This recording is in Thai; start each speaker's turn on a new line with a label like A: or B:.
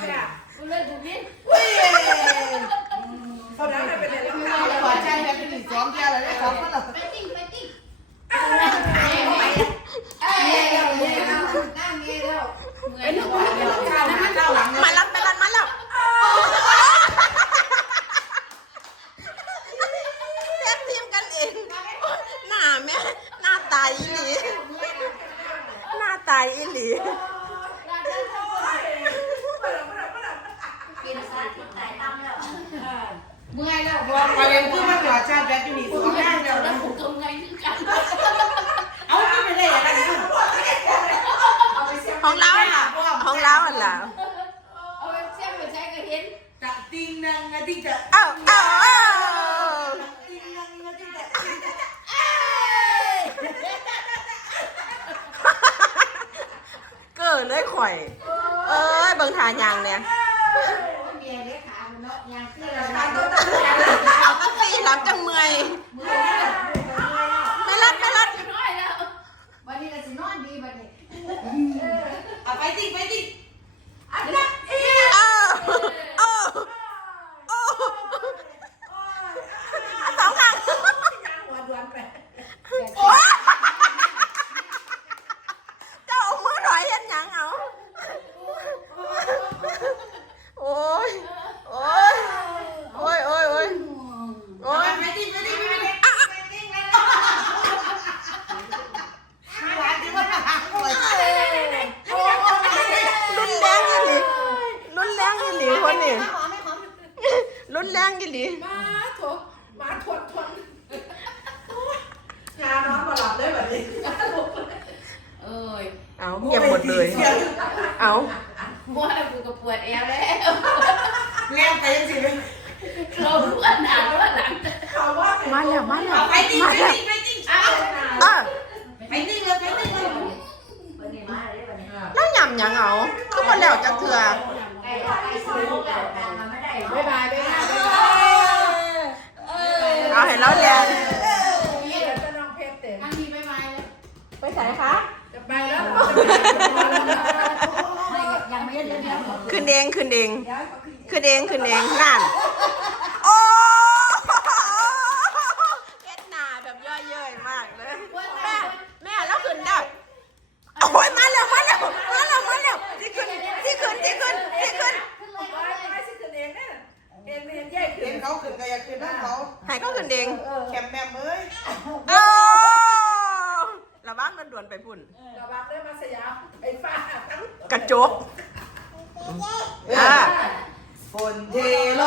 A: เล่นดูนี่
B: เขาได้ไปเลยแล้ว
C: เอาหัวใจแบบเป็นสองแก้วเลยได้สองคนละ
A: ไปติ้งไปติ้ง
B: เย่แล้วเย่แล้ว
A: นั่งเงี้ยแล้ว
B: เป็นหัวเดียวข้าวหน้าข้าหลัง
C: มาลัดไปลัดมาแล้วแท็กทีมกันเอง หน้าแม่หน้าตายอีหลี หน้าตายอีหลี
A: กินซาที่ตายตั้มแล้ว
B: เมื่อยแล้วบอกประเด็นคือมันหัวชาติแบบอยู่นี่สองแก้วแล้ว
A: แล้วผมทำไงคือกัน
B: เอาที่ไม่ได้อะไรน
C: ของเราอะของเราอะล่ะ
A: เอาไปเสียบไปใช้ก็เห็น
B: จะติงนังนะที่จะ
C: เอ้าเอ้าเอ้า
B: ติงนังนะที่จะ
C: เกิดเลยข่อย เอ้ยเบิ่งทายางเนี่ย
A: เมียเล็กขาเนาะยังคือ
C: เอาก็ตีหลับจังเมื่อยไม่รัดไม่รัด
A: น้อยแล้ววันนี้ก็สินอนดีบัดนี้
B: เอาไปติงไปติง
A: อันนั้นเอ๊ะ
C: เอ้าเอ้าเอ้าสองข้าง
B: หัวดวนไป
C: โอ๊ยเจ้าเอามือถอยยันหยังเอาโอ้ยโอ้ยโอ้ยโอ้ยโอ้ยโอ้ย
B: ไปติงไปติงไปติงไปติงมาหลานที่ว่าหาคน
C: รุนแรงอีหลีรุนแรงอีหลีคนนี้รุนแรงอีหลี
B: มาถกมาถวดถวดงานนอนมาหลับได้แบบนี้
A: เอ้ย
C: เอาเงียบหมดเลย เอา
A: มัวแล้วกูก็ปวดแอวแล้ว
B: แรงไปยังสิเลย
A: เรารู้ว่าหนารู้ว่าหลัง
B: เขาว่า
C: มาแล้วมาแล้ว
B: ไปติง
C: มา
B: ไป
C: แล้ว
B: ติงไปติง
A: อ้าว
C: เออ
B: ไปติงเลยไปติงเลย
A: วันนี้มาเลยวันนี้
C: แล้วยำหยังเอาก็มาแล้วจะเถื่อ
A: ไก่ไก่ซื้อแล้วแต่ทำไม่ได้
B: บ๊ายบายบ๊ายบายบ๊ายบาย
C: เอาให้เราเรียน
B: เดี๋ยวจะน้องเพชรเต็ม
A: นั่งดีไปไหมเลย
C: ไปไหนคะ
B: จะไปแล้ว
A: ไม่ยังไม่ได้เรียน
C: ขึ้นเองขึ้นเองขึ้นเองขึ้นเองนั่นโอ้เฮ็ดหน้าแบบย่อเย้ยมากเลย แม่ แม่แล้วขึ้นได้โอ้ยมาแล้วมาแล้วมาแล้วมาแล้วที่ขึ้นที่ขึ้นที่ขึ้นที่ขึ้น
B: ไม่ใช่คืนเองนะเองเห็นแยกคืนเขาคืนก็อยากคืนน้องเขา
C: ให้เขาขึ้นเอง
B: แคมแมมเอ้ย
C: โอ้ระวังมันด่วนไปพุ่น
B: ระวังได้มาสยามไอ้ฟ้าทั้ง
C: กระจกอ่า
B: ฝนเทล